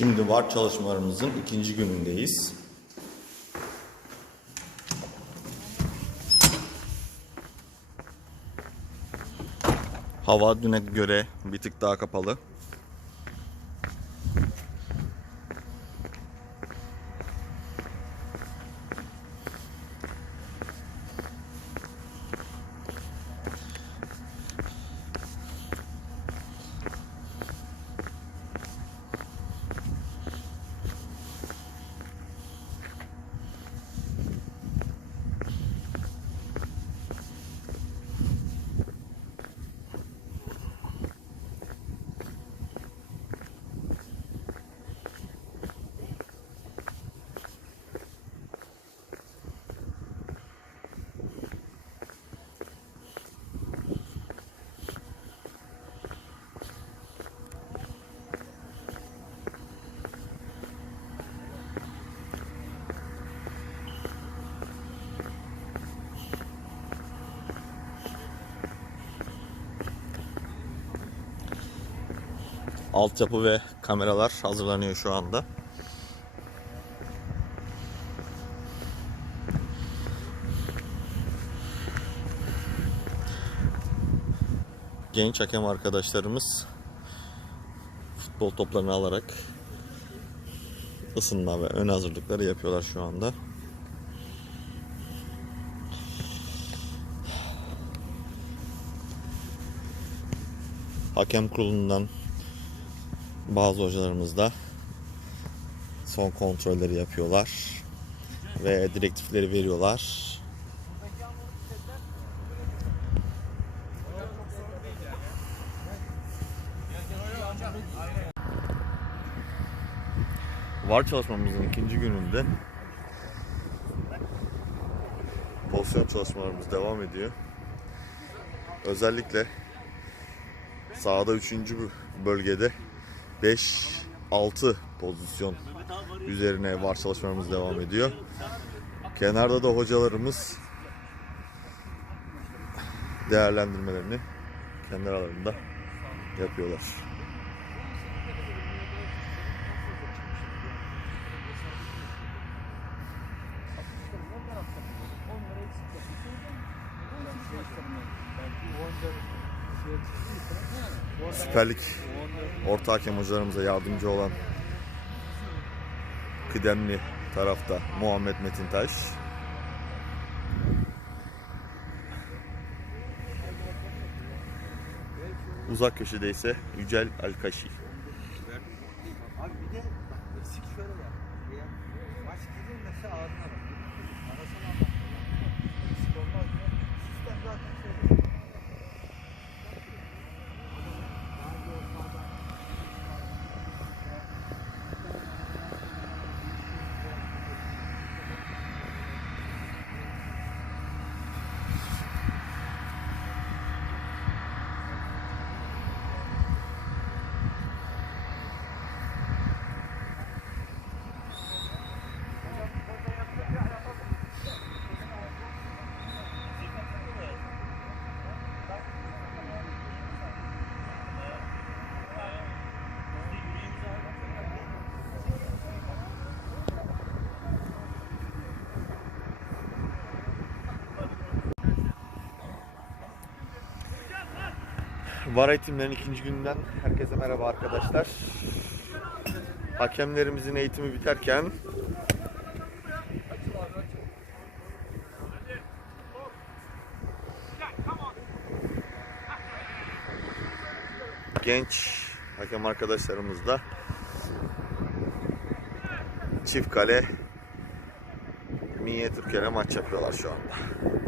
Şimdi var çalışmalarımızın ikinci günündeyiz. Hava düne göre bir tık daha kapalı. Altyapı ve kameralar hazırlanıyor şu anda. Genç hakem arkadaşlarımız futbol toplarını alarak ısınma ve ön hazırlıkları yapıyorlar şu anda. Hakem kurulundan bazı hocalarımız da son kontrolleri yapıyorlar ve direktifleri veriyorlar. Var çalışmamızın ikinci gününde pozisyon çalışmalarımız devam ediyor. Özellikle sahada 3. bölgede 5-6 pozisyon üzerine var çalışmalarımız devam ediyor. Kenarda da hocalarımız değerlendirmelerini kendi aralarında yapıyorlar. Süper Lig orta hakem hocalarımıza yardımcı olan kıdemli tarafta Muhammed Metintaş. Uzak köşede ise Yücel Alkaşi. Abi bir de bak şöyle. Ya, maç girilmese ağrına bak. VAR eğitimlerin ikinci gününden herkese merhaba arkadaşlar. Hakemlerimizin eğitimi biterken genç hakem arkadaşlarımız da çift kale Miye Türkiye'yle maç yapıyorlar şu anda.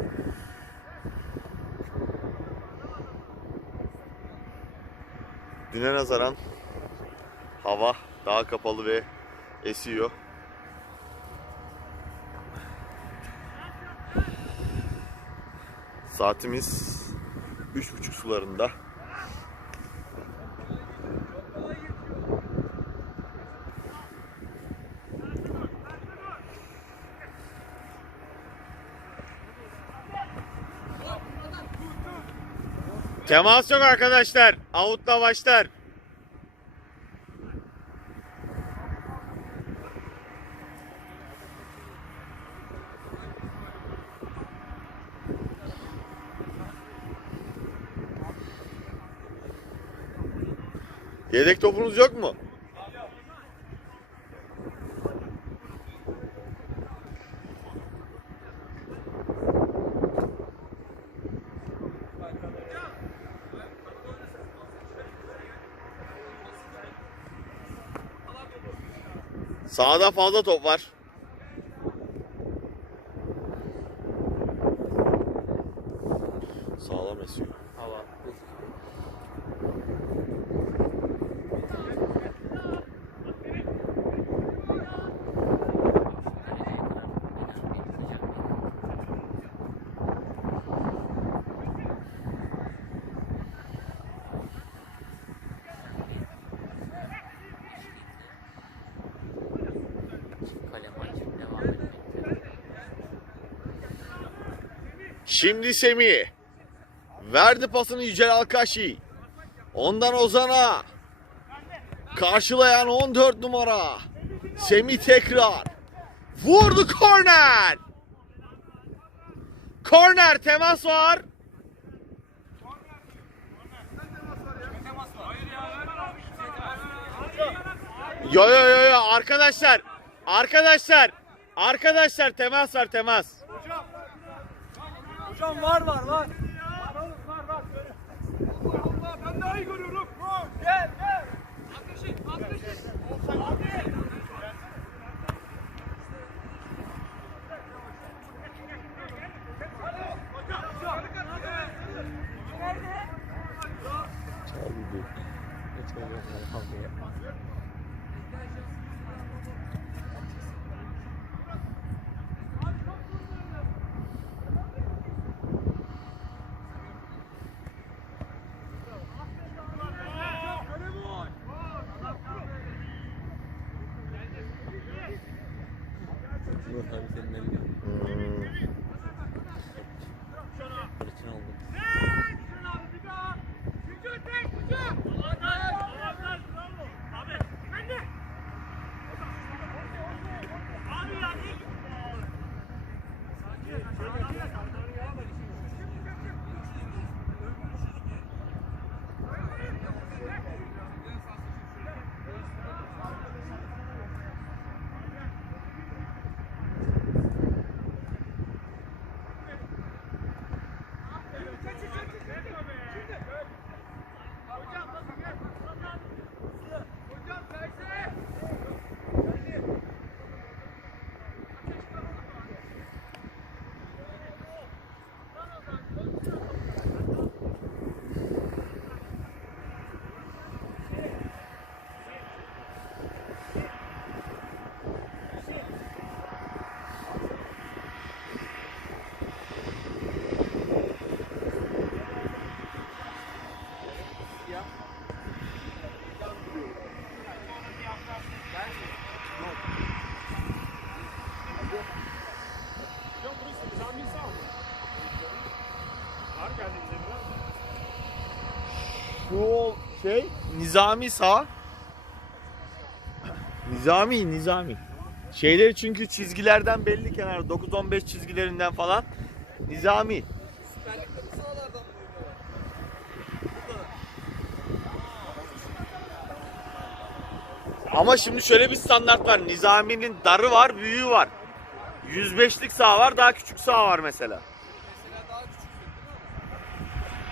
Düne nazaran hava daha kapalı ve esiyor. Saatimiz üç buçuk sularında. Temas yok arkadaşlar. Outla başlar. Yedek topunuz yok mu? Sağda fazla top var. Sağlam esiyor. Hava. Kale maçı devam etmekte. Şimdi Semih. Verdi pasını Yücel Alkaşi. Ondan Ozan'a. Karşılayan 14 numara. Semih tekrar. Vurdu korner. Korner temas var. Yo yo yo yo arkadaşlar. Arkadaşlar. Arkadaşlar temas var temas. Hocam var var var. Ben daha iyi görüyorum. Gel gel. Yok şey Nizami sağ. Nizami, Nizami. Şeyleri çünkü çizgilerden belli kenar 9-15 çizgilerinden falan. Nizami. Ama şimdi şöyle bir standart var. Nizami'nin darı var, büyüğü var. 105'lik sağ var, daha küçük sağ var mesela.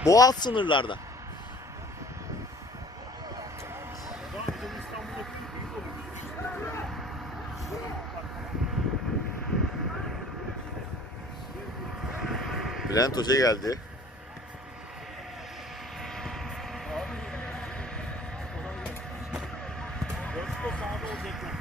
Bu alt sınırlarda. Bülent Hoca geldi. O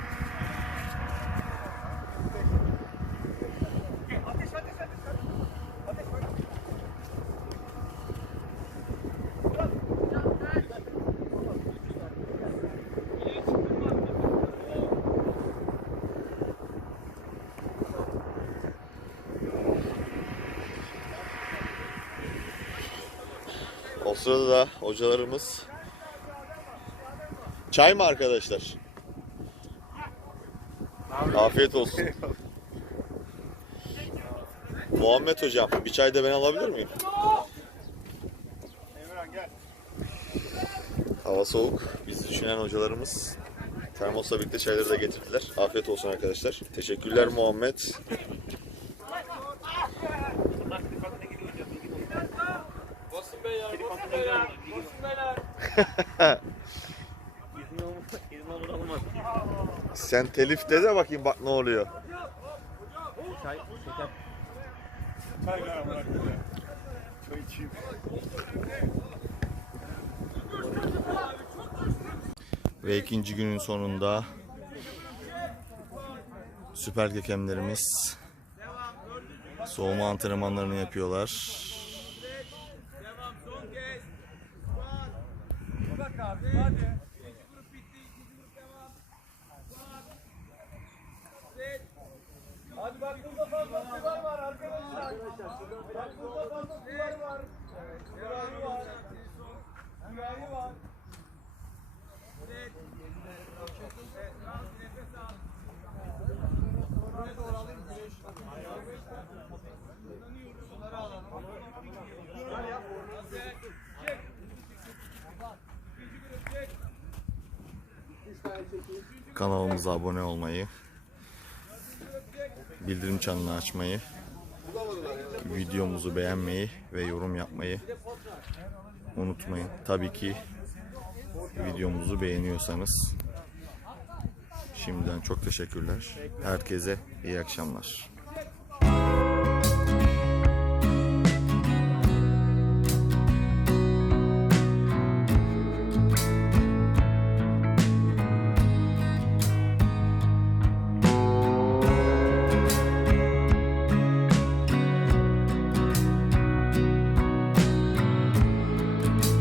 sırada da hocalarımız Çay mı arkadaşlar? Afiyet olsun. Muhammed hocam bir çay da ben alabilir miyim? Hava soğuk. Bizi düşünen hocalarımız termosla birlikte çayları da getirdiler. Afiyet olsun arkadaşlar. Teşekkürler Muhammed. Sen telif de de bakayım bak ne oluyor. Çay, şeker. Ve ikinci günün sonunda süper kekemlerimiz soğuma antrenmanlarını yapıyorlar. Hadi. Kanalımıza abone olmayı, bildirim çanını açmayı, videomuzu beğenmeyi ve yorum yapmayı unutmayın. Tabii ki videomuzu beğeniyorsanız şimdiden çok teşekkürler. Herkese iyi akşamlar.